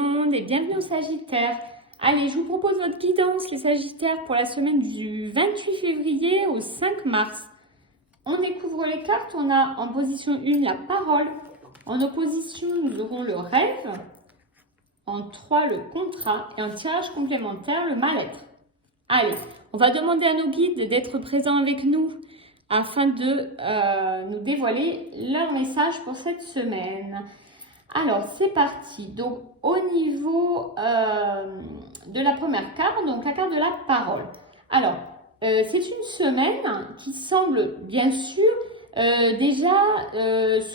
monde et bienvenue au Sagittaire. Allez, je vous propose votre guidance les Sagittaires pour la semaine du 28 février au 5 mars. On découvre les cartes, on a en position 1 la parole, en opposition nous aurons le rêve, en 3 le contrat et en tirage complémentaire le mal-être. Allez, on va demander à nos guides d'être présents avec nous afin de nous dévoiler leur message pour cette semaine. Alors, c'est parti. Donc, au niveau de la première carte, donc la carte de la parole. Alors, c'est une semaine qui semble, bien sûr, déjà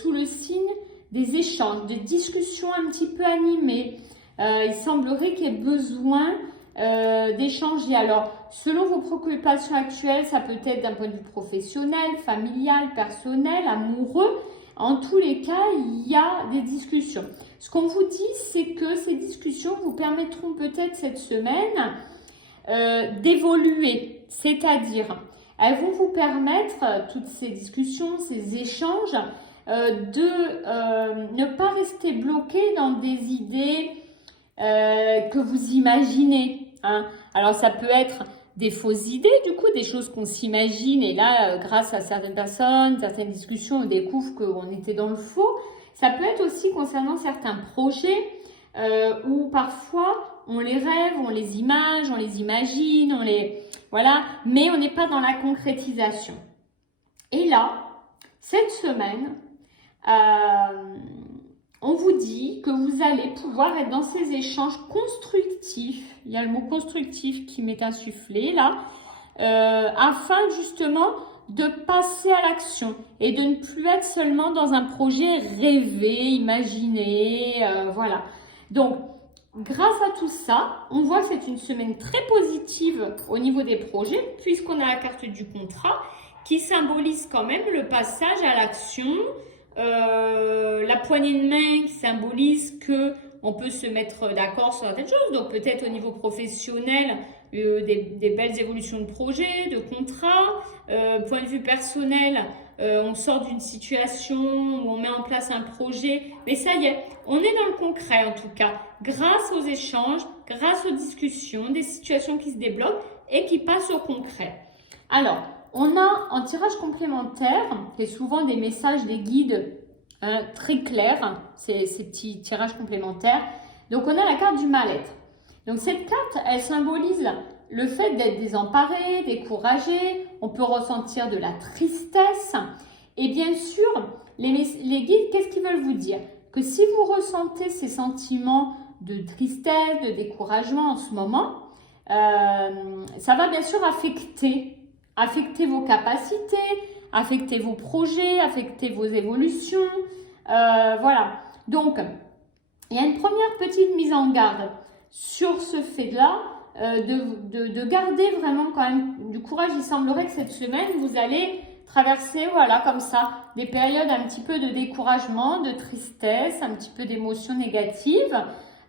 sous le signe des échanges, des discussions un petit peu animées. Il semblerait qu'il y ait besoin d'échanger. Alors, selon vos préoccupations actuelles, ça peut être d'un point de vue professionnel, familial, personnel, amoureux. En tous les cas, il y a des discussions. Ce qu'on vous dit, c'est que ces discussions vous permettront peut-être cette semaine d'évoluer. C'est-à-dire, elles vont vous permettre, toutes ces discussions, ces échanges, de ne pas rester bloqué dans des idées que vous imaginez. Hein. Alors, ça peut être des fausses idées, du coup, des choses qu'on s'imagine. Et là, grâce à certaines personnes, certaines discussions, on découvre qu'on était dans le faux. Ça peut être aussi concernant certains projets où parfois, on les rêve, on les imagine, voilà, mais on n'est pas dans la concrétisation. Et là, cette semaine, on vous dit que vous allez pouvoir être dans ces échanges constructifs. Il y a le mot constructif qui m'est insufflé là, afin justement de passer à l'action et de ne plus être seulement dans un projet rêvé, imaginé, voilà. Donc, grâce à tout ça, on voit que c'est une semaine très positive au niveau des projets, puisqu'on a la carte du contrat qui symbolise quand même le passage à l'action, la poignée de main qui symbolise que on peut se mettre d'accord sur certaines choses. Donc peut-être au niveau professionnel, des belles évolutions de projet, de contrat. Point de vue personnel, on sort d'une situation où on met en place un projet. Mais ça y est, on est dans le concret en tout cas. Grâce aux échanges, grâce aux discussions, des situations qui se débloquent et qui passent au concret. Alors, on a en tirage complémentaire, qui est souvent des messages des guides très clairs, ces petits tirages complémentaires. Donc, on a la carte du mal-être. Donc, cette carte, elle symbolise le fait d'être désemparé, découragé. On peut ressentir de la tristesse. Et bien sûr, les guides, qu'est-ce qu'ils veulent vous dire? Que si vous ressentez ces sentiments de tristesse, de découragement en ce moment, ça va bien sûr affecter vos capacités, affecter vos projets, affecter vos évolutions. Voilà. Donc, il y a une première petite mise en garde sur ce fait-là, de garder vraiment quand même du courage. Il semblerait que cette semaine, vous allez traverser, voilà, comme ça, des périodes un petit peu de découragement, de tristesse, un petit peu d'émotions négatives.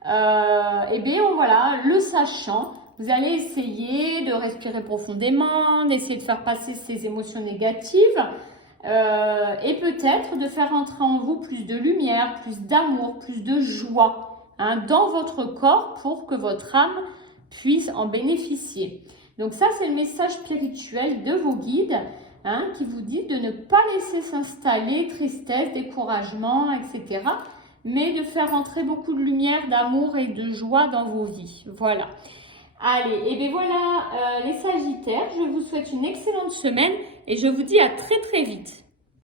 Et bien, voilà, le sachant, vous allez essayer de respirer profondément, d'essayer de faire passer ces émotions négatives et peut-être de faire entrer en vous plus de lumière, plus d'amour, plus de joie dans votre corps pour que votre âme puisse en bénéficier. Donc ça, c'est le message spirituel de vos guides qui vous dit de ne pas laisser s'installer tristesse, découragement, etc. mais de faire entrer beaucoup de lumière, d'amour et de joie dans vos vies. Voilà. Allez, et bien voilà les Sagittaires, je vous souhaite une excellente semaine et je vous dis à très très vite.